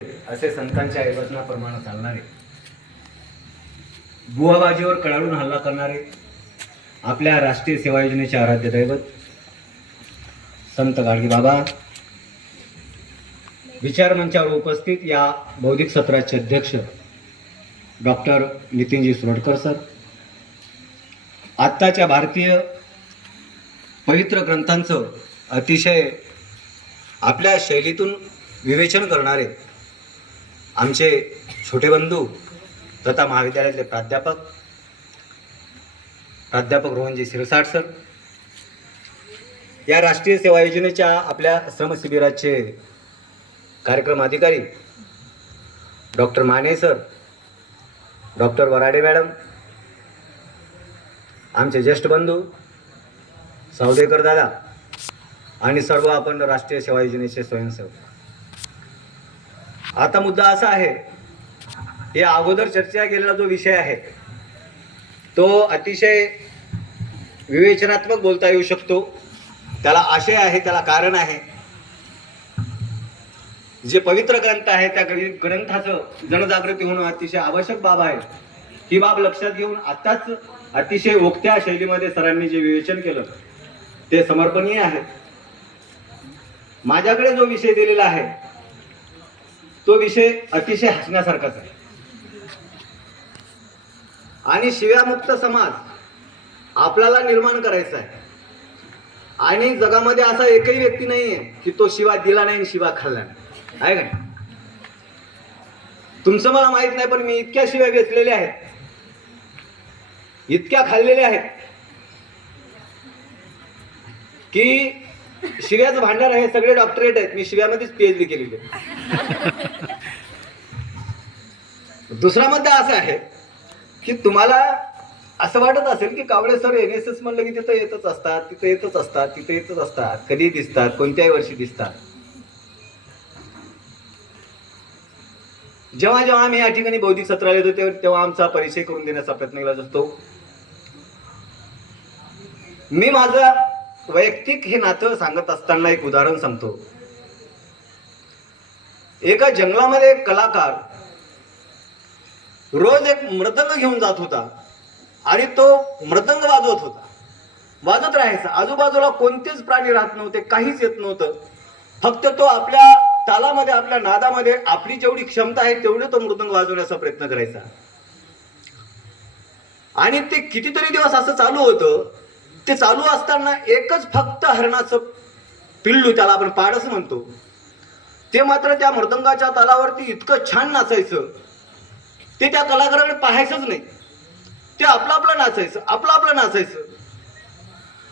असे संतांच्या ऐवजनाप्रमाणे चालणारे, बुवाबाजीवर कडाडून हल्ला करणारे, आपल्या राष्ट्रीय सेवा योजनेचे आराध्य दैवत संत गाडगे बाबा विचार मंचावर उपस्थित या बौद्धिक सत्राचे अध्यक्ष डॉक्टर नितीनजी सुरडकर सर, आत्ताच्या भारतीय पवित्र ग्रंथांचं अतिशय आपल्या शैलीतून विवेचन करणारे आमचे छोटे बंधू तथा महाविद्यालयातले प्राध्यापक रोहनजी सिरसाट सर, या राष्ट्रीय सेवा योजनेच्या आपल्या श्रमशिबिराचे कार्यक्रम अधिकारी doctor Mane sir, doctor Varade madam, आमचे ज्येष्ठ बंधू सावदेकर दादा आणि सर्व आपण राष्ट्रीय सेवा योजनेचे स्वयंसेवक. आता मुद्दा असा आहे, या अगोदर चर्चा केलेला जो विषय आहे तो अतिशय विवेचनात्मक बोलता येऊ शकतो. त्याला आशय आहे, त्याला कारण आहे. जे पवित्र ग्रंथ आहे त्या ग्रंथाचं जनजागृती होणं अतिशय आवश्यक बाब आहे. ही बाब लक्षात घेऊन आत्ताच अतिशय ओक्त्या शैलीमध्ये सरांनी जे विवेचन केलं ते समर्पणीय आहे. माझ्याकडे जो विषय दिलेला आहे तो विषय अतिशय हसण्यासारखाच आहे. आणि शिव्यामुक्त समाज आपल्याला निर्माण करायचा आहे. आणि जगामध्ये असा एकही व्यक्ती नाहीये की तो शिवा दिला नाही आणि शिवा खाल्ला नाही, आहे का? तुमचं मला माहित नाही, पण मी इतक्या शिव्या वेचलेल्या आहेत, इतक्या खाल्लेल्या आहेत की शिव्याचं भांडार आहे. सगळे डॉक्टरेट आहेत, मी शिव्यामध्येच PhD केलेली आहे. दुसरा मुद्दा असा आहे की तुम्हाला असं वाटत असेल की कावळे सर NSS म्हणलं की तिथं येतच असतात, तिथं येतच असतात, तिथं येतच असतात, कधी दिसतात, कोणत्याही वर्षी दिसतात. जेव्हा जेव्हा आम्ही या ठिकाणी बौद्धिक सत्राला येतो तेव्हा आमचा परिचय करून देण्याचा प्रयत्न केला जातो. मी माझं वैयक्तिक हे नातं सांगत असताना एक उदाहरण सांगतो. एका जंगलामध्ये एक कलाकार रोज एक मृदंग घेऊन जात होता आणि तो मृदंग वाजवत होता, वाजत राहायचा. आजूबाजूला कोणतेच प्राणी राहत नव्हते, काहीच येत नव्हतं. फक्त तो आपल्या तालामध्ये, आपल्या नादामध्ये आपली जेवढी क्षमता आहे तेवढे तो मृदंग वाजवण्याचा प्रयत्न करायचा. आणि ते कितीतरी दिवस असं चालू होतं. ते चालू असताना एकच फक्त हरणाचं पिल्लू, त्याला आपण पाडस म्हणतो, ते मात्र त्या मृदंगाच्या तालावरती इतकं छान नाचायचं, ते त्या कलाकाराकडे पाहायचंच नाही. ते आपलं नाचायचं, आपलं नाचायचं.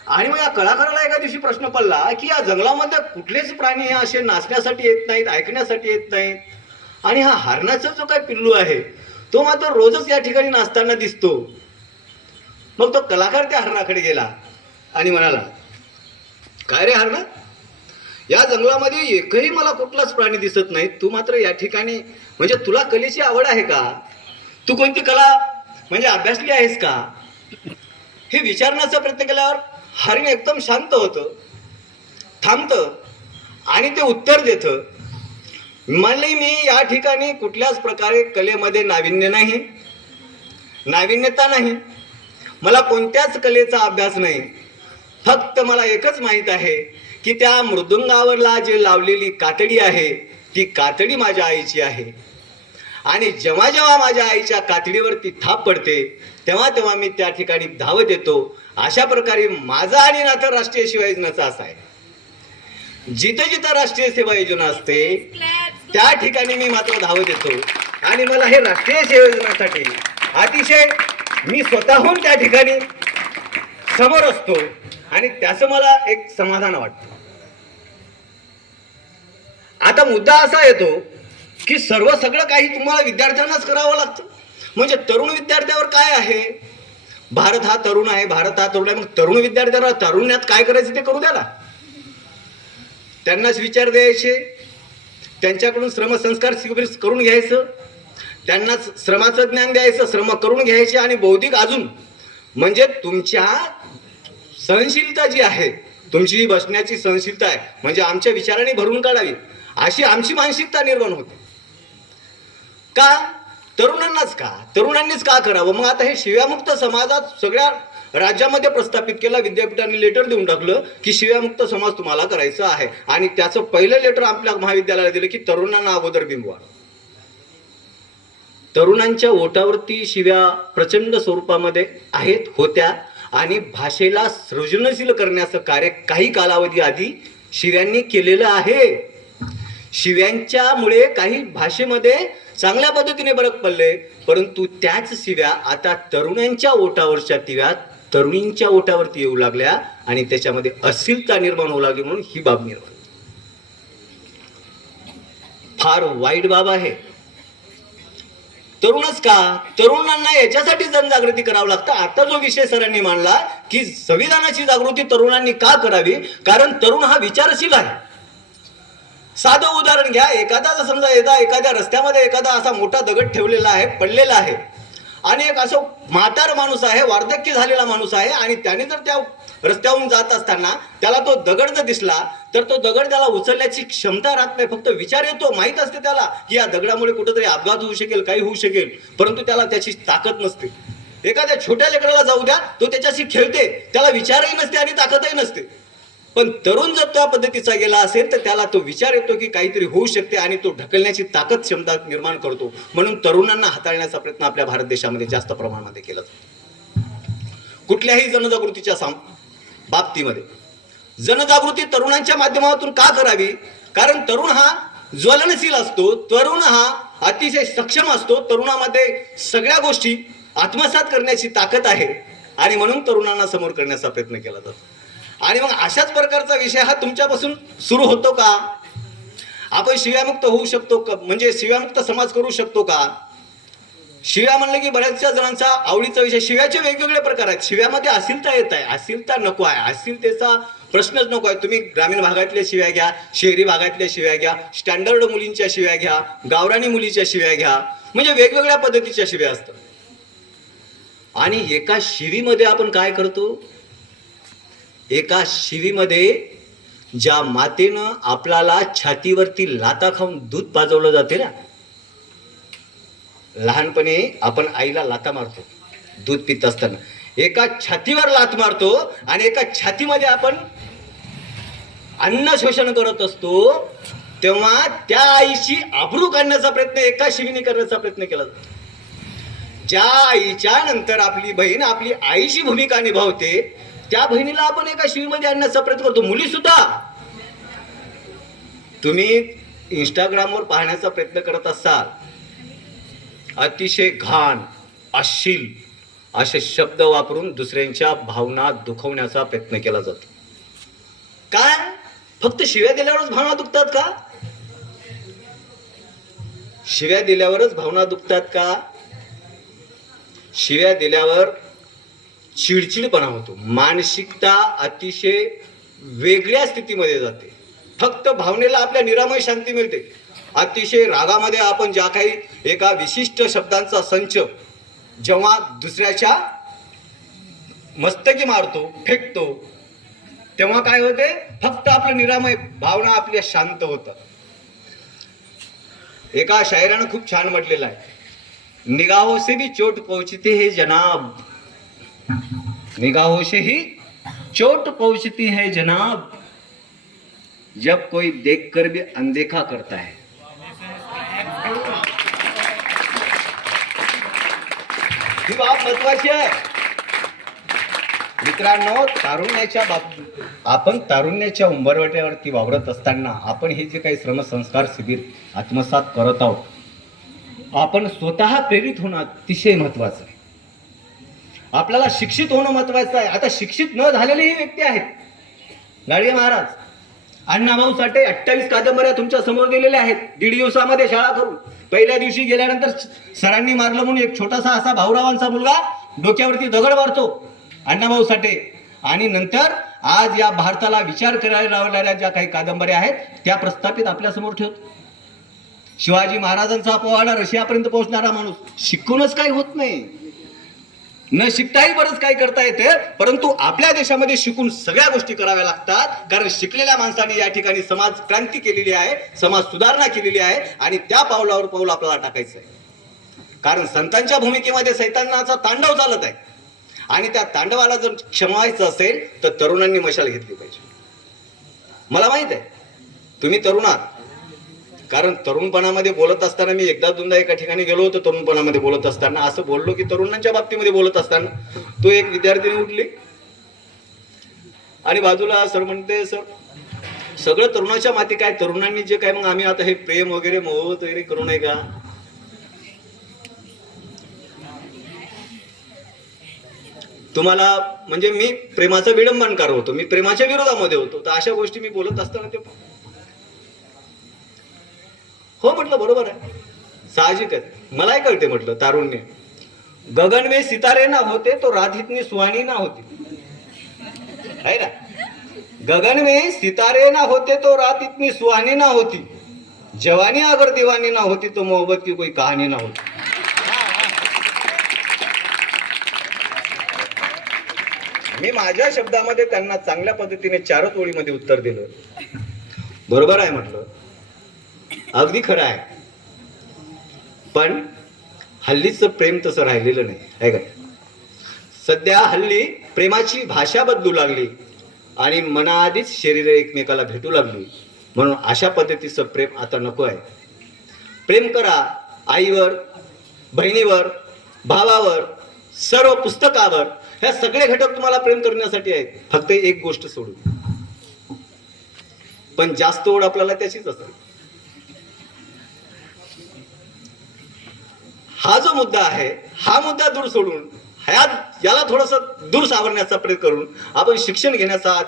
आणि मग या कलाकाराला एका दिवशी प्रश्न पडला की या जंगलामध्ये कुठलेच प्राणी असे नाचण्यासाठी येत नाहीत, ऐकण्यासाठी येत नाहीत, आणि हा हरणाचा जो काय पिल्लू आहे तो मात्र रोजच या ठिकाणी नाचताना दिसतो. मग तो कलाकार त्या हरणाकडे गेला आणि म्हणाला, काय रे हरणा, या जंगलामध्ये एकही मला कुठलाच प्राणी दिसत नाही, तू मात्र या ठिकाणी, म्हणजे तुला कलेची आवड आहे का? तू कोणती कला म्हणजे अभ्यासली आहेस का? हे विचारण्याचा प्रयत्न केल्यावर हरिण एकदम शांत होतं, थांबतं आणि ते उत्तर देतं, म्हणले मी या ठिकाणी कुठल्याच प्रकारे कलेमध्ये नाविन्यता नाही, मला कोणत्याच कलेचा अभ्यास नाही. फक्त मला एकच माहीत आहे की त्या मृदुंगावरला जे लावलेली कातडी आहे ती कातडी माझ्या आईची आहे. आणि जेव्हा जेव्हा माझ्या आईच्या कातडीवरती थाप पडते तेव्हा तेव्हा मी त्या ठिकाणी धावत येतो. अशा प्रकारे माझा आणि नातं राष्ट्रीय सेवा योजनेचा असा आहे. जिथं जिथं राष्ट्रीय सेवा योजना असते त्या ठिकाणी मी मात्र धावत येतो. आणि मला हे राष्ट्रीय सेवा योजनेसाठी अतिशय मी स्वतःहून त्या ठिकाणी समोर असतो आणि त्याचं मला एक समाधान वाटतं. आता मुद्दा असा येतो की सगळं काही तुम्हाला विद्यार्थ्यांनाच करावं लागतं. म्हणजे तरुण विद्यार्थ्यावर काय आहे, भारत हा तरुण आहे, मग तरुण विद्यार्थ्यांना तारुण्यात काय करायचं ते करू द्या ना. त्यांनाच विचार द्यायचे, त्यांच्याकडून श्रमसंस्कार करून घ्यायचं, त्यांनाच श्रमाचं ज्ञान द्यायचं, श्रम करून घ्यायचे. आणि बौद्धिक अजून म्हणजे तुमच्या सहनशीलता जी आहे, तुमची जी बसण्याची सहनशीलता आहे, म्हणजे आमच्या विचाराने भरून काढावी अशी आमची मानसिकता निर्माण होते. का? तरुणांनाच का? तरुणांनीच का करावं? मग आता हे शिव्यामुक्त समाजात सगळ्या राज्यामध्ये प्रस्थापित केला. विद्यापीठाने लेटर देऊन टाकलं की शिव्यामुक्त समाज तुम्हाला करायचा आहे. आणि त्याचं पहिलं लेटर आपल्या महाविद्यालयाला दिलं की तरुणांना अगोदर बिंबवा. तरुणांच्या ओठावरती शिव्या प्रचंड स्वरूपामध्ये आहेत, होत्या. आणि भाषेला सृजनशील करण्याचं कार्य काही कालावधी आधी शिव्यांनी केलेलं आहे. शिव्यांच्यामुळे काही भाषेमध्ये चांगल्या पद्धतीने फरक पडले, परंतु त्याच शिव्या आता तरुणांच्या ओठावरच्या तिव्या तरुणींच्या ओठावरती येऊ लागल्या आणि त्याच्यामध्ये अश्लीलता निर्माण होऊ लागली. म्हणून ही बाब निर्माण फार वाईट बाब आहे. तरुणच का? तरुणांना याच्यासाठी जनजागृती करावं लागतं. आता जो विषय सरांनी मांडला की संविधानाची जागृती तरुणांनी का करावी, कारण तरुण हा विचारशील आहे. साधं उदाहरण घ्या. एखादा समजा एखाद्या रस्त्यामध्ये एखादा असा मोठा दगड ठेवलेला आहे, पडलेला आहे, आणि एक असं म्हातार माणूस आहे, वार्धक्य झालेला माणूस आहे, आणि त्याने जर त्या रस्त्यावरून जात असताना त्याला तो दगड जर दिसला तर तो दगड त्याला उचलण्याची क्षमता राहत नाही. फक्त विचार येतो, माहीत असते त्याला की या दगडामुळे कुठेतरी अपघात होऊ शकेल, काही होऊ शकेल, परंतु त्याला त्याची ताकद नसते. एखाद्या छोट्या लेकराला जाऊ द्या, तो त्याच्याशी खेळते, त्याला विचारही नसते आणि ताकदही नसते. पण तरुण जर त्या पद्धतीचा गेला असेल तर त्याला तो विचार येतो की काहीतरी होऊ शकते आणि तो ढकलण्याची ताकद क्षमता निर्माण करतो. म्हणून तरुणांना हाताळण्याचा प्रयत्न आपल्या भारत देशामध्ये जास्त प्रमाणामध्ये केला जातो. कुठल्याही जनजागृतीच्या बाबतीमध्ये जनजागृती तरुणांच्या माध्यमातून का करावी? कारण तरुण हा ज्वलनशील असतो, तरुण हा अतिशय सक्षम असतो, तरुणामध्ये सगळ्या गोष्टी आत्मसात करण्याची ताकद आहे आणि म्हणून तरुणांना समोर करण्याचा प्रयत्न केला जातो. आणि मग अशाच प्रकारचा विषय हा तुमच्यापासून सुरू होतो का? आपण शिव्यामुक्त होऊ शकतो का? म्हणजे शिव्यामुक्त समाज करू शकतो का? शिव्या म्हणलं की बऱ्याचशा जणांचा आवडीचा विषय. शिव्याचे वेगवेगळे प्रकार आहेत. शिव्यामध्ये अश्लीलता येत आहे, अश्लीलता नको आहे, अश्लीलतेचा प्रश्नच नको आहे. तुम्ही ग्रामीण भागातल्या शिव्या घ्या, शहरी भागातल्या शिव्या घ्या, स्टँडर्ड मुलींच्या शिव्या घ्या, गावरानी मुलीच्या शिव्या घ्या, म्हणजे वेगवेगळ्या पद्धतीच्या शिव्या असतात. आणि एका शिवीमध्ये आपण काय करतो? एका शिवीमध्ये ज्या मातेनं आपल्याला छातीवरती लाता खाऊन दूध पाजवलं जाते ना, लहानपणी आपण आईला लाता मारतो दूध पित असताना, एका छातीवर लात मारतो आणि एका छातीमध्ये आपण अन्न शोषण करत असतो, तेव्हा त्या आईची आबरू काढण्याचा प्रयत्न एका शिवीने करण्याचा प्रयत्न केला जातो. ज्या आईच्या नंतर आपली बहीण आपली आईची भूमिका निभावते, त्या बहिणीला आपण एका शिवीमध्ये आणण्याचा प्रयत्न करतो. मुली सुद्धा तुम्ही इंस्टाग्रामवर पाहण्याचा प्रयत्न करत असाल, अतिशय घाण अश्लील असे शब्द वापरून दुसऱ्यांच्या भावना दुखवण्याचा प्रयत्न केला जातो. काय फक्त शिव्या दिल्यावरच भावना दुखतात का? शिव्या दिल्यावरच भावना दुखतात का? शिव्या दिल्यावर चिडचिडपणा होतो, मानसिकता अतिशय वेगळ्या स्थितीमध्ये जाते. फक्त भावनेला आपल्या निरामय शांती मिळते. अतिशय रागामध्ये आपण ज्या काही एका विशिष्ट शब्दांचा संच जेव्हा दुसऱ्याच्या मस्तकी मारतो, फेकतो, तेव्हा काय होते? फक्त आपलं निरामय भावना आपल्या शांत होतात. एका शायरानं खूप छान म्हटलेलं आहे, निगाहों से भी चोट पहुंचती है जनाब, निगाहों से ही चोट पहुंचती है जनाब, जब कोई देखकर भी अनदेखा करता है. ही बाब महत्वाची आहे मित्रांनो. तारुण्याच्या बाबतीत आपण तारुण्याच्या उंबरवट्यावरती वावरत असताना आपण हे जे काही श्रमसंस्कार शिबिर आत्मसात करत आहोत, आपण स्वतः प्रेरित होणं अतिशय महत्वाचं आहे. आपल्याला शिक्षित होणं महत्वाचं आहे. आता शिक्षित न झालेली व्यक्ती आहेत. गाडगे महाराज, अण्णाभाऊ साठे 28 कादंबऱ्या तुमच्या समोर दिलेल्या आहेत. 1.5 दिवसामध्ये शाळा करून. पहिल्या दिवशी गेल्यानंतर सरांनी मारलं म्हणून एक छोटासा असा भाऊरावांचा मुलगा डोक्यावरती दगड मारतो, अण्णाभाऊ साठे. आणि नंतर आज या भारताला विचार करायला लावणाऱ्या ज्या काही कादंबऱ्या आहेत त्या प्रस्थापित आपल्या समोर ठेवतो. शिवाजी महाराजांचा पोवाडा रशियापर्यंत पोहोचणारा माणूस. शिकूनच काही होत नाही, न शिकताही बरंच काही करता येते, परंतु आपल्या देशामध्ये शिकून सगळ्या गोष्टी कराव्या लागतात. कारण शिकलेल्या माणसाने या ठिकाणी समाज क्रांती केलेली आहे, समाज सुधारणा केलेली आहे आणि त्या पावलावर पाऊल आपल्याला टाकायचं आहे. कारण संतांच्या भूमिकेमध्ये सैतानाचा तांडव चालत आहे आणि त्या तांडवाला जर क्षमावायचं असेल तर तरुणांनी मशाल घेतली पाहिजे. मला माहित आहे तुम्ही तरुण आहात, कारण तरुणपणामध्ये बोलत असताना मी एकदा दोनदा एका ठिकाणी गेलो होतो. तरुणपणामध्ये बोलत असताना असं बोललो की तरुणांच्या बाबतीमध्ये बोलत असताना तो एक विद्यार्थिनी उठली आणि बाजूला सर म्हणते, सर सगळं तरुणाच्या माती काय, तरुणांनी जे काय मग आम्ही आता हे प्रेम वगैरे मोह वगैरे करू नये का? तुम्हाला म्हणजे मी प्रेमाचं विडंबनकार होतो, मी प्रेमाच्या विरोधामध्ये होतो, तर अशा गोष्टी मी बोलत असताना ते हो म्हटलं बरोबर आहे, साहजिक आहे, मलाही कळते म्हटलं. तारुण्य गगन में सितारे ना होते तो रात इतनी सुहानी ना होती, है ना. गगन में सितारे ना होते तो रात इतनी सुहानी ना होती, जवानी अगर दीवानी ना होती तो मोहब्बत की कोई कहानी ना होती. मी माझ्या शब्दामध्ये त्यांना चांगल्या पद्धतीने 4 ओळीमध्ये उत्तर दिलं. बरोबर आहे म्हटलं, अगदी खरं आहे. पण हल्लीचं प्रेम तसं राहिलेलं नाही आहे का. सध्या हल्ली प्रेमाची भाषा बदलू लागली आणि मनाआधीच शरीर एकमेकाला भेटू लागली, म्हणून अशा पद्धतीचं प्रेम आता नको आहे. प्रेम करा आईवर, बहिणीवर, भावावर, सर्व पुस्तकावर. ह्या सगळे घटक तुम्हाला प्रेम करण्यासाठी आहेत, फक्त एक गोष्ट सोडून. पण जास्त ओढ आपल्याला त्याचीच असते. हा जो मुद्दा आहे, हा मुद्दा दूर सोडून याला थोडस दूर सावरण्याचा प्रयत्न करून आपण शिक्षण घेण्याचा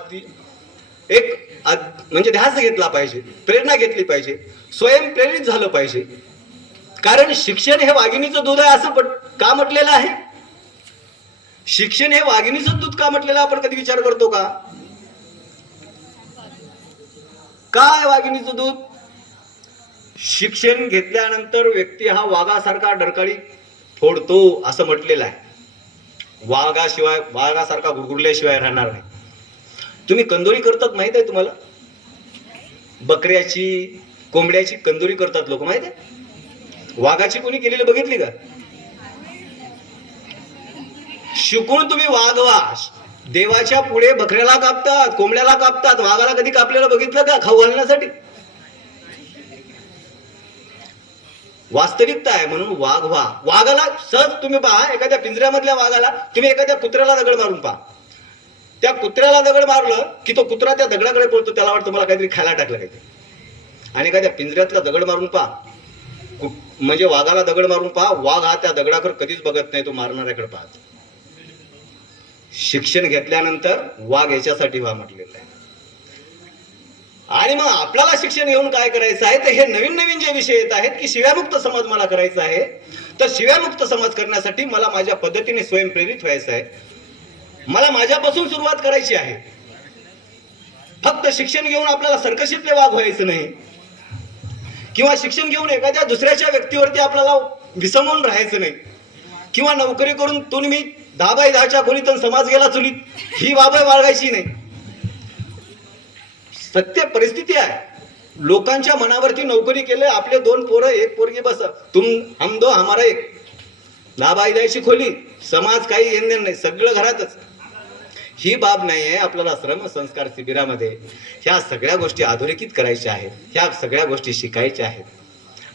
म्हणजे ध्यास घेतला पाहिजे, प्रेरणा घेतली पाहिजे, स्वयंप्रेरित झालं पाहिजे. कारण शिक्षण हे वाघिणीचं दूध आहे असं का म्हटलेलं आहे? शिक्षण हे वाघिणीचं दूध का म्हटलेलं आपण कधी विचार करतो का? काय वाघिणीचं दूध? शिक्षण घेतल्यानंतर व्यक्ती हा वाघासारखा डरकाळी फोडतो असं म्हटलेलं आहे. वाघासारखा गुरगुरल्याशिवाय राहणार नाही. तुम्ही कंदोरी करतात माहित आहे तुम्हाला? बकऱ्याची, कोंबड्याची कंदोरी करतात लोक, माहित आहे? वाघाची कोणी केलेली बघितली का? शिकून तुम्ही वाघवा. देवाच्या पुढे बकऱ्याला कापतात, कोंबड्याला कापतात, वाघाला कधी कापलेलं बघितलं का खाऊ घालण्यासाठी? वास्तविकता आहे. म्हणून वाघ व्हा. वाघाला सहज तुम्ही पहा, एखाद्या पिंजऱ्यामधल्या वाघाला तुम्ही एखाद्या कुत्र्याला दगड मारून पहा. त्या कुत्र्याला दगड मारलं की तो कुत्रा त्या दगडाकडे पळतो, त्याला वाटतं मला काहीतरी खायला टाकलं काहीतरी. आणि एखाद्या पिंजऱ्यातला दगड मारून पहा, म्हणजे वाघाला दगड मारून पहा, वाघ हा त्या दगडाकडे कधीच बघत नाही, तो मारणाऱ्याकडे पाहतो. शिक्षण घेतल्यानंतर वाघ याच्यासाठी व्हा म्हटलेलं आहे. आणि मग आपल्याला शिक्षण घेऊन काय करायचं आहे, तर हे नवीन नवीन जे विषय येत आहेत की शिव्यामुक्त समाज मला करायचा आहे, तर शिव्यामुक्त समाज करण्यासाठी मला माझ्या पद्धतीने स्वयंप्रेरित व्हायचं आहे. मला माझ्यापासून सुरुवात करायची आहे. फक्त शिक्षण घेऊन आपल्याला सर्कशीतले वाघ व्हायचं नाही, किंवा शिक्षण घेऊन एखाद्या दुसऱ्याच्या व्यक्तीवरती आपल्याला विसंबून राहायचं नाही, किंवा नोकरी करून तुम्ही 10x10च्या खोलीतून समाज गेला चुलीत ही बाब बाळगायची नाही. सत्य परिस्थिती आहे. लोकांच्या मनावरती नोकरी केले, आपले 2 पोरं 1 पोरगी, बस हम दो हमारा एक, 10x10ची खोली, समाज काही घेणं नाही, सगळं घरातच. ही बाब नाही आहे. आपल्याला श्रम संस्कार शिबिरामध्ये ह्या सगळ्या गोष्टी अधोरेखित करायच्या आहेत, ह्या सगळ्या गोष्टी शिकायच्या आहेत.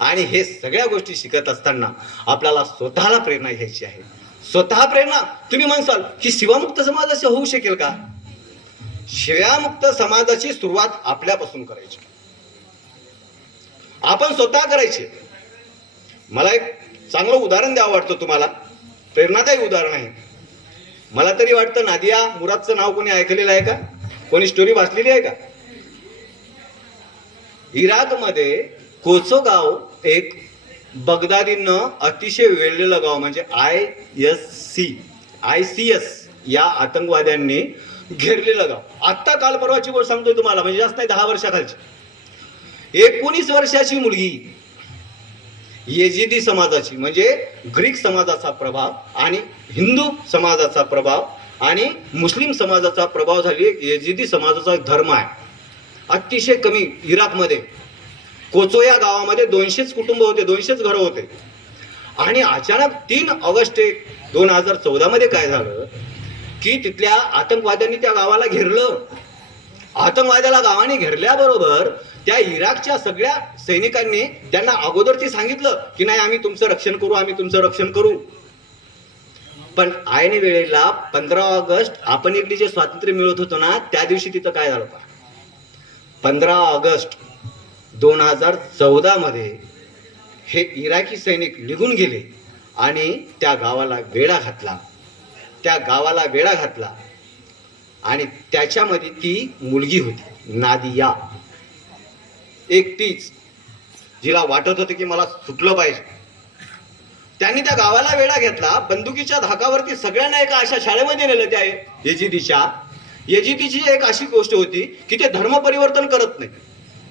आणि हे सगळ्या गोष्टी शिकत असताना आपल्याला स्वतःला प्रेरणा घ्यायची आहे. स्वतः प्रेरणा. तुम्ही म्हणसाल की शिवामुक्त समाज असं होऊ शकेल का? शिव्यामुक्त समाजाची सुरुवात आपल्यापासून करायची, आपण स्वतः करायची. मला एक चांगलं उदाहरण द्यावं वाटतं तुम्हाला, प्रेरणादायी उदाहरण आहे. मला तरी वाटतं नादिया मुरादचं नाव कोणी ऐकलेलं आहे का? कोणी स्टोरी वाचलेली आहे का? इराकमध्ये कोचो गाव एक बगदादीनं अतिशय वेढलेलं गाव, म्हणजे ICS या आतंकवाद्यांनी घेरलेलं गाव. आत्ता काल परवाची गोष्ट सांगतोय तुम्हाला, म्हणजे जास्त नाही 10 वर्षाखालची. 19 वर्षाची मुलगी, येजिदी समाजाची, म्हणजे ग्रीक समाजाचा प्रभाव आणि हिंदू समाजाचा प्रभाव आणि मुस्लिम समाजाचा प्रभाव झाली. येजिदी समाजाचा धर्म आहे अतिशय कमी इराकमध्ये. कोचो या गावामध्ये 200च कुटुंब होते, 200च घरं होते. आणि अचानक 3 ऑगस्ट 2014 मध्ये काय झालं की तिथल्या आतंकवाद्यांनी त्या गावाला घेरलं. आतंकवाद्याला गावाने घेरल्याबरोबर त्या इराकच्या सगळ्या सैनिकांनी त्यांना अगोदरची सांगितलं की नाही आम्ही तुमचं रक्षण करू, आम्ही तुमचं रक्षण करू. पण ऐन वेळेला 15 ऑगस्ट आपण इकडे जे स्वातंत्र्य मिळवत होतो ना, त्या दिवशी तिथं काय झालं? 15 ऑगस्ट 2014 मध्ये हे इराकी सैनिक निघून गेले आणि त्या गावाला वेढा घातला. त्या गावाला वेढा घातला आणि त्याच्यामध्ये ती मुलगी होती नादिया, एकटीच, जिला वाटत होतं की मला सुटलं पाहिजे. त्यांनी त्या गावाला वेढा घेतला, बंदुकीच्या धाकावरती सगळ्यांना एका अशा शाळेमध्ये नेलं. त्या येजिदीची एक अशी गोष्ट होती की ते धर्म परिवर्तन करत नाही.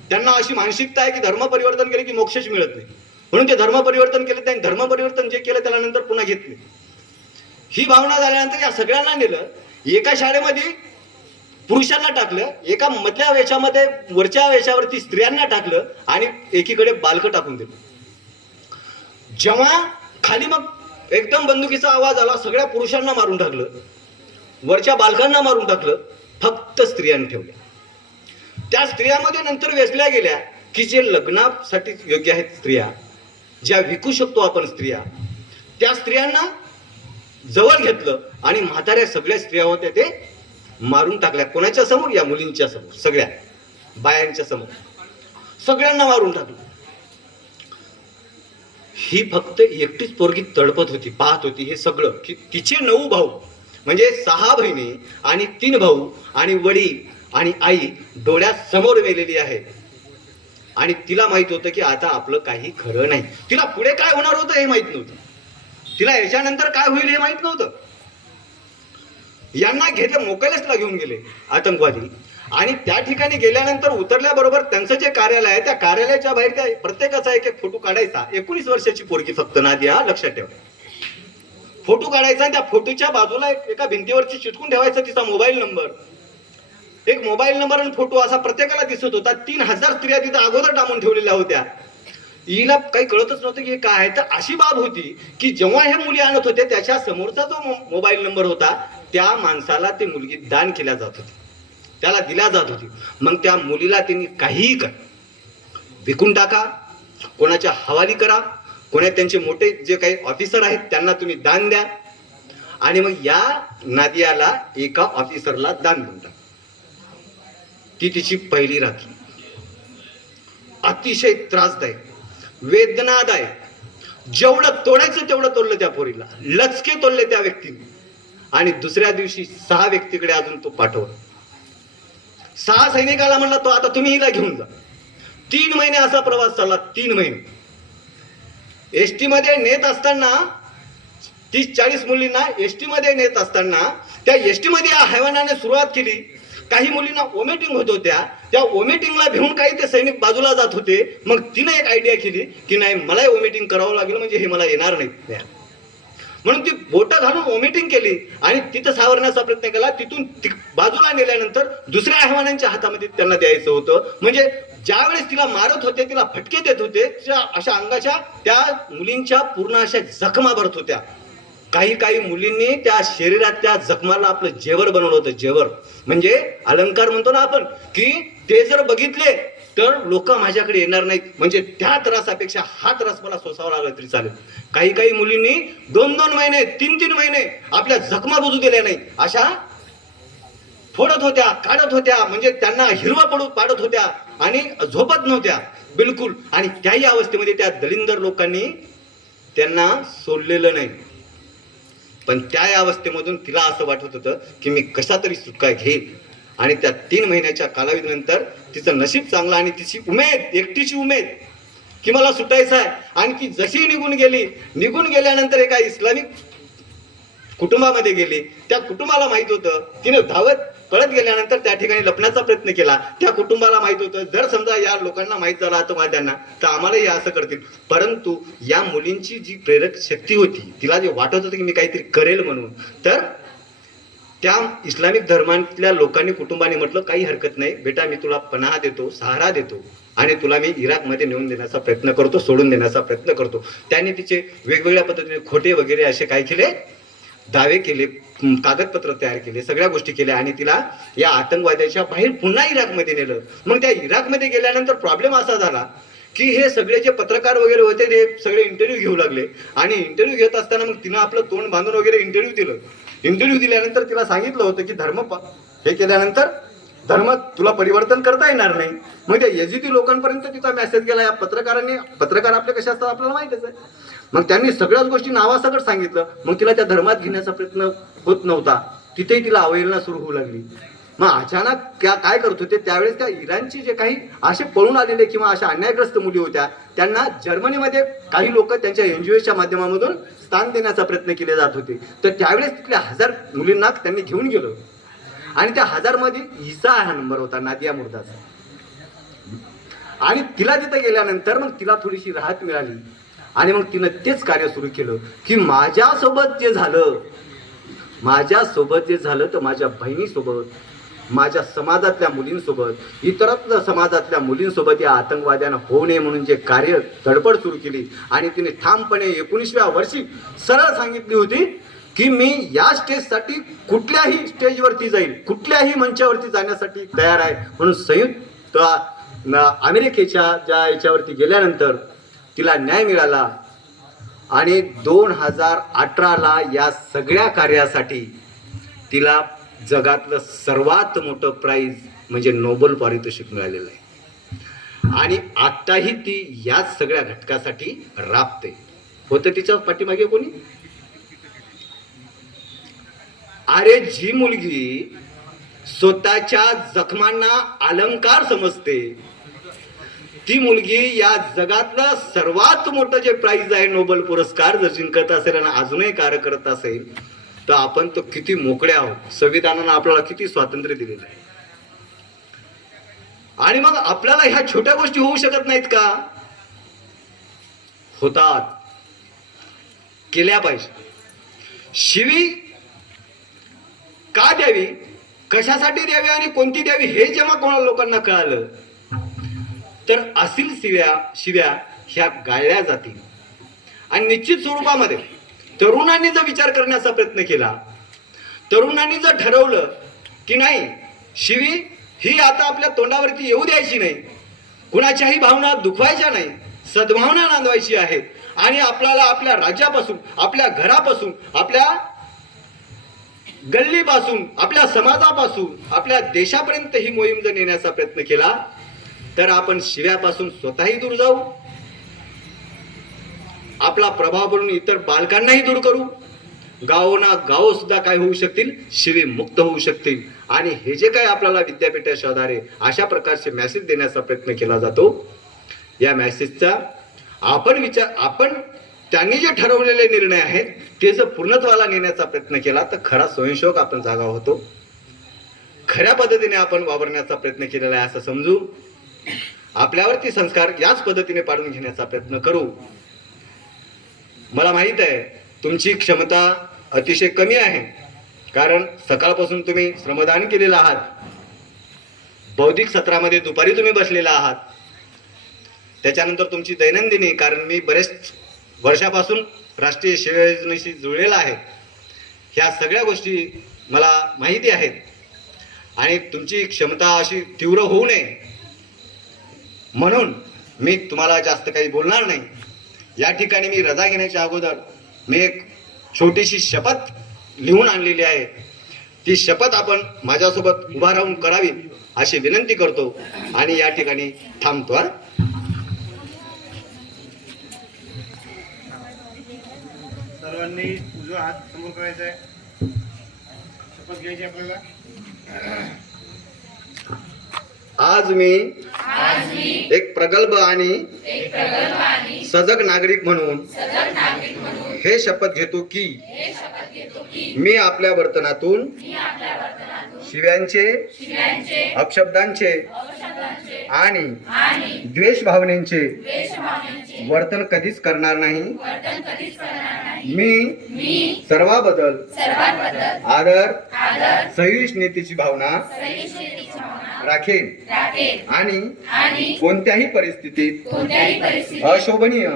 त्यांना अशी मानसिकता आहे की धर्म परिवर्तन केले की मोक्षच मिळत नाही, म्हणून ते धर्म परिवर्तन केले. त्यांनी धर्म परिवर्तन जे केलं त्याला नंतर पुन्हा घेत नाही. ही भावना झाल्यानंतर या सगळ्यांना नेलं, एका शाळेमध्ये पुरुषांना टाकलं, एका मधल्या वेशामध्ये वरच्या वेशावरती स्त्रियांना टाकलं आणि एकीकडे बालकं टाकून दिलं. जेव्हा खाली मग एकदम बंदुकीचा आवाज आला, सगळ्या पुरुषांना मारून टाकलं, वरच्या बालकांना मारून टाकलं, फक्त स्त्रियांनी ठेवल्या. त्या स्त्रियामध्ये नंतर वेचल्या गेल्या की जे लग्नासाठी योग्य आहेत स्त्रिया, ज्या विकू शकतो आपण स्त्रिया, त्या स्त्रियांना जवळ घेतलं आणि म्हाताऱ्या सगळ्या स्त्रिया होत्या ते मारून टाकल्या. कोणाच्या समोर? या मुलींच्या समोर, सगळ्या बायांच्या समोर सगळ्यांना मारून टाकलं. ही फक्त एकटीच पोरगी तडपत होती, पाहत होती हे सगळं. की तिचे 9 भाऊ म्हणजे 6 बहिणी आणि 3 भाऊ आणि वडील आणि आई डोळ्यासमोर मेलेली आहे. आणि तिला माहित होतं की आता आपलं काही खरं नाही. तिला पुढे काय होणार होतं हे माहित नव्हतं, तिला याच्यानंतर काय होईल हे माहित नव्हतं. यांना घेतलं, मोकलेसला घेऊन गेले आतंकवादी. आणि त्या ठिकाणी गेल्यानंतर उतरल्याबरोबर त्यांचं जे कार्यालय आहे, त्या कार्यालयाच्या बाहेर काय प्रत्येकाचा एक फोटो काढायचा. 19 वर्षाची पोरगी फक्त नादिया, लक्षात ठेवा. फोटो काढायचा आणि त्या फोटोच्या बाजूला एका भिंतीवरची चिटकून ठेवायचा तिचा मोबाईल नंबर. एक मोबाईल नंबर आणि फोटो असा प्रत्येकाला दिसत होता. 3000 स्त्रिया तिथं अगोदर टांबून ठेवलेल्या होत्या. हिला काही कळतच नव्हतं की हे काय आहे. तर अशी बाब होती की जेव्हा ह्या मुली आणत होते त्याच्या समोरचा जो मोबाईल नंबर होता, त्या माणसाला ती मुलगी दान केल्या जात होती, त्याला दिल्या जात होती. मग त्या मुलीला त्यांनी काहीही कर, विकून टाका, कोणाच्या हवाली करा, कोणा त्यांचे मोठे जे काही ऑफिसर आहेत त्यांना तुम्ही दान द्या. आणि मग या नादियाला एका ऑफिसरला दान देऊन टाका. ती तिची पहिली रात्र. अतिशय त्रासदायक, वेदनादायक. जेवढं तोडायचं तेवढं तोडलं त्या पोरीला, लचके तोडले त्या व्यक्तीने. आणि दुसऱ्या दिवशी 6 व्यक्तीकडे अजून तो पाठवला. 6 सैनिकाला म्हणला तो आता तुम्ही हिला घेऊन जा. 3 महिने असा प्रवास चालला. 3 महिने एसटी मध्ये नेत असताना, 30-40 मुलींना एसटी मध्ये नेत असताना त्या एसटी मध्ये या हैवानाने सुरुवात केली. काही मुलींना वॉमिटिंग होत होत्या, त्या वॉमिटिंगला भिवून काही ते सैनिक बाजूला जात होते. मग तिने एक आयडिया केली की नाही मलाही वॉमिटिंग करावं लागेल, म्हणजे हे मला येणार नाही. म्हणून ती बोटं घालून वॉमिटिंग केली आणि तिथं सावरण्याचा प्रयत्न केला. तिथून बाजूला नेल्यानंतर दुसऱ्या हैवानांच्या हातामध्ये त्यांना द्यायचं होतं. म्हणजे ज्या वेळेस तिला मारत होते, तिला फटके देत होते, अशा अंगाच्या त्या मुलींच्या पूर्ण अशा जखमा भरत होत्या. काही मुलींनी त्या शरीरात त्या जखमाला आपलं जेवर बनवलं होतं. जेवर म्हणजे अलंकार म्हणतो ना आपण, की ते जर बघितले तर लोक माझ्याकडे येणार नाहीत, म्हणजे त्या त्रासापेक्षा हा त्रास मला सोसावा लागला तरी चालेल. काही मुलींनी 2-2 महिने 3-3 महिने आपल्या जखमा बुजू दिल्या नाही, अशा फोडत होत्या, काढत होत्या. म्हणजे त्यांना हिरवा पाडत होत्या आणि झोपत नव्हत्या बिलकुल. आणि त्याही अवस्थेमध्ये त्या दलिंदर लोकांनी त्यांना सोडलेलं नाही. पण त्या अवस्थेमधून तिला असं वाटत होतं की मी कशा तरी सुटका घेईल. आणि त्या 3 महिन्याच्या कालावधीनंतर तिचं नशीब चांगलं आणि तिची उमेद, एकटीची उमेद की मला सुटायचं आहे. आणि ती जशी निघून गेल्यानंतर एका इस्लामिक कुटुंबामध्ये गेली. त्या कुटुंबाला माहित होतं, तिने धावत पळत गेल्यानंतर त्या ठिकाणी लपण्याचा प्रयत्न केला. त्या कुटुंबाला माहित होतं जर समजा या लोकांना माहित झालं आतंकवाद्यांना तर आम्हालाही असं करतील. परंतु या मुलींची जी प्रेरक शक्ती होती, तिला जे वाटत होतं की मी काहीतरी करेल म्हणून, तर त्या इस्लामिक धर्मातल्या लोकांनी कुटुंबाने म्हटलं काही हरकत नाही बेटा, मी तुला पनाह देतो, सहारा देतो आणि तुला मी इराकमध्ये नेऊन देण्याचा प्रयत्न करतो, सोडून देण्याचा प्रयत्न करतो. त्यांनी तिचे वेगवेगळ्या पद्धतीने खोटे वगैरे असे काय केले, दावे केले, कागदपत्र तयार केले, सगळ्या गोष्टी केल्या आणि तिला या आतंकवाद्याच्या बाहेर पुन्हा इराकमध्ये नेलं. मग त्या इराकमध्ये गेल्यानंतर प्रॉब्लेम असा झाला की हे सगळे जे पत्रकार वगैरे होते ते सगळे इंटरव्ह्यू घेऊ लागले आणि इंटरव्ह्यू घेत असताना मग तिनं आपलं तोंड बांधून वगैरे इंटरव्ह्यू दिलं. इंटरव्ह्यू दिल्यानंतर तिला सांगितलं होतं की हे केल्यानंतर धर्म तुला परिवर्तन करता येणार नाही. मग त्या यजिदी लोकांपर्यंत तिचा मेसेज गेला. या पत्रकार आपले कसे असतात आपल्याला माहितीच आहे. मग त्यांनी सगळ्याच गोष्टी नावासकट सांगितलं. मग तिला त्या धर्मात घेण्याचा प्रयत्न होत नव्हता. तिथेही तिला अवहेलना सुरू होऊ लागली. मग अचानक काय करत होते त्यावेळेस त्या इराणची जे काही असे पळून आलेले किंवा अशा अन्यायग्रस्त मुली होत्या त्यांना जर्मनीमध्ये काही लोक त्यांच्या NGOच्या माध्यमामधून स्थान देण्याचा प्रयत्न केले जात होते. तर त्यावेळेस तिथल्या 1000 मुलींना त्यांनी घेऊन गेलो आणि त्या 1000 मध्ये ईसा हा नंबर होता, नादिया मुर्दाचा. आणि तिला तिथे गेल्यानंतर मग तिला थोडीशी राहत मिळाली आणि मग तिनं तेच कार्य सुरू केलं की माझ्यासोबत जे झालं तर माझ्या बहिणीसोबत, माझ्या समाजातल्या मुलींसोबत, इतरत्र समाजातल्या मुलींसोबत या आतंकवाद्यांना होऊ नये म्हणून जे कार्य धडपड सुरू केली. आणि तिने ठामपणे 19व्या वर्षी सरळ सांगितली होती की मी या स्टेजसाठी कुठल्याही स्टेजवरती जाईल, कुठल्याही मंचावरती जाण्यासाठी तयार आहे. म्हणून संयुक्त अमेरिकेच्या ज्या याच्यावरती गेल्यानंतर तिला न्याय मिळाला आणि 2018ला या सगळ्या कार्यासाठी तिला जगातलं सर्वात मोठं प्राइज म्हणजे नोबेल पारितोषिक मिळालेलं आहे. आणि आत्ताही ती याच सगळ्या घटकासाठी राबते. होतं तिच्या पाठीमागे कोणी? अरे जी मुलगी स्वतःच्या जखमांना अलंकार समजते, ती मुलगी या जगातलं सर्वात मोठं जे प्राइज आहे नोबेल पुरस्कार जर जिंकत असेल आणि अजूनही कार्य करत असेल तर आपण तो किती मोकळे आहोत. संविधानानं आपल्याला किती स्वातंत्र्य दिलेलं आहे. आणि मग आपल्याला ह्या छोट्या गोष्टी होऊ शकत नाहीत का? होतात, केल्या पाहिजे. शिवी का द्यावी, कशासाठी द्यावी आणि कोणती द्यावी हे जेव्हा कोणा लोकांना कळालं तर असील शिव्या ह्या गाळल्या जातील. आणि निश्चित स्वरूपामध्ये तरुणांनी जर विचार करण्याचा प्रयत्न केला, तरुणांनी जर ठरवलं की नाही शिवी ही आता आपल्या तोंडावरती येऊ द्यायची नाही, कुणाच्याही भावना दुखवायच्या नाही, सद्भावना नांदवायची आहे आणि आपल्याला आपल्या राज्यापासून, आपल्या घरापासून, आपल्या गल्लीपासून, आपल्या समाजापासून, आपल्या देशापर्यंत ही मोहीम जर नेण्याचा प्रयत्न केला तर आपण शिव्यापासून स्वतःही दूर जाऊ, आपला प्रभाव बनवून इतर बालकांनाही दूर करू, गावोना गाव सुद्धा काय होऊ शकतील, शिवी मुक्त होऊ शकतील. आणि हे जे काही आपल्याला विद्यापीठाच्या आधारे अशा प्रकारचे मेसेज देण्याचा प्रयत्न केला जातो, या मेसेजचा आपण त्यांनी जे ठरवलेले निर्णय आहेत ते जर पूर्णत्वाला नेण्याचा प्रयत्न केला तर खरा स्वयंसेवक आपण जागा होतो. खऱ्या पद्धतीने आपण वावरण्याचा प्रयत्न केलेला आहे असं समजू. आपल्यावरती संस्कार याच पद्धतीने पाडून घेण्याचा प्रयत्न करू. मला माहित आहे तुमची क्षमता अतिशय कमी आहे, कारण सकाळपासून तुम्ही श्रमदान केलेलं आहात, बौद्धिक सत्रामध्ये दुपारी तुम्ही बसलेला आहात, त्याच्यानंतर तुमची दैनंदिनी, कारण मी बरेच वर्षापासून राष्ट्रीय सेवा योजनेशी जुळलेला आहे, ह्या सगळ्या गोष्टी मला माहिती आहेत. आणि तुमची क्षमता अशी तीव्र होऊ नये म्हणून मी तुम्हाला जास्त काही बोलणार नाही. या ठिकाणी मी रजा घेण्याच्या अगोदर मी एक छोटीशी शपथ लिहून आणलेली आहे. ती शपथ आपण माझ्यासोबत उभा राहून करावी अशी विनंती करतो आणि या ठिकाणी थांबतो. सर्वांनी उजवा हात समोर करायचा आहे. शपथ घ्यायची आपल्याला. आज मी एक प्रगल्भ आणि सजग नागरिक म्हणून हे शपथ घेतो की मी आपल्या वर्तनातून शिव्यांचे अपशब्दांचे आणि द्वेष भावनेचे वर्तन कधीच करणार नाही. मी सर्वांबद्दल आदर सहिष्णुतेची भावना राखेन आणि कोणत्याही परिस्थितीत अशोभनीय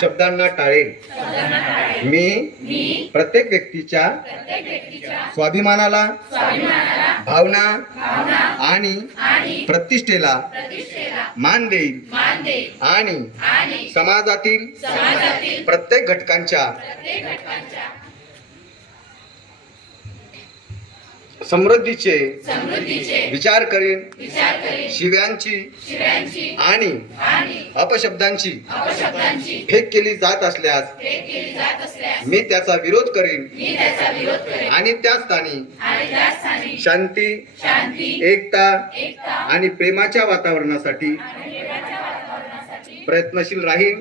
शब्दांना टाळेन. मी प्रत्येक व्यक्तीच्या स्वाभिमानाला, भावना आणि प्रतिष्ठेला मान देईल आणि समाजातील प्रत्येक घटकांच्या समृद्धीचे विचार करीन. शिव्यांची आणि अपशब्दांची फेक केली जात असल्यास मी त्याचा विरोध करीन आणि त्या स्थानी शांती, एकता आणि प्रेमाच्या वातावरणासाठी प्रयत्नशील राहील.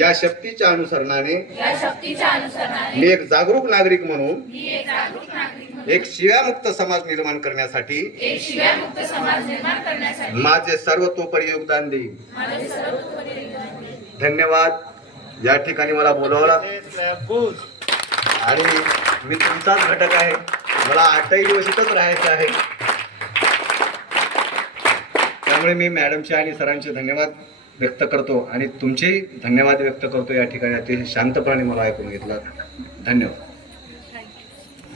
या शक्तीच्या अनुसरणाने मी एक जागरूक नागरिक म्हणून एक शिव्यामुक्त समाज निर्माण करण्यासाठी माझे सर्वतोपरी योगदान देईन. धन्यवाद. या ठिकाणी मला बोलावलं आणि मी तुमचाच घटक आहे. मला 8 दिवस इथंच राहायचं आहे. त्यामुळे मी मॅडमचे आणि सरांचे धन्यवाद व्यक्त करतो आणि तुमचेही धन्यवाद व्यक्त करतो. या ठिकाणी अतिशय शांतपणे मला ऐकून घेतलं. धन्यवाद.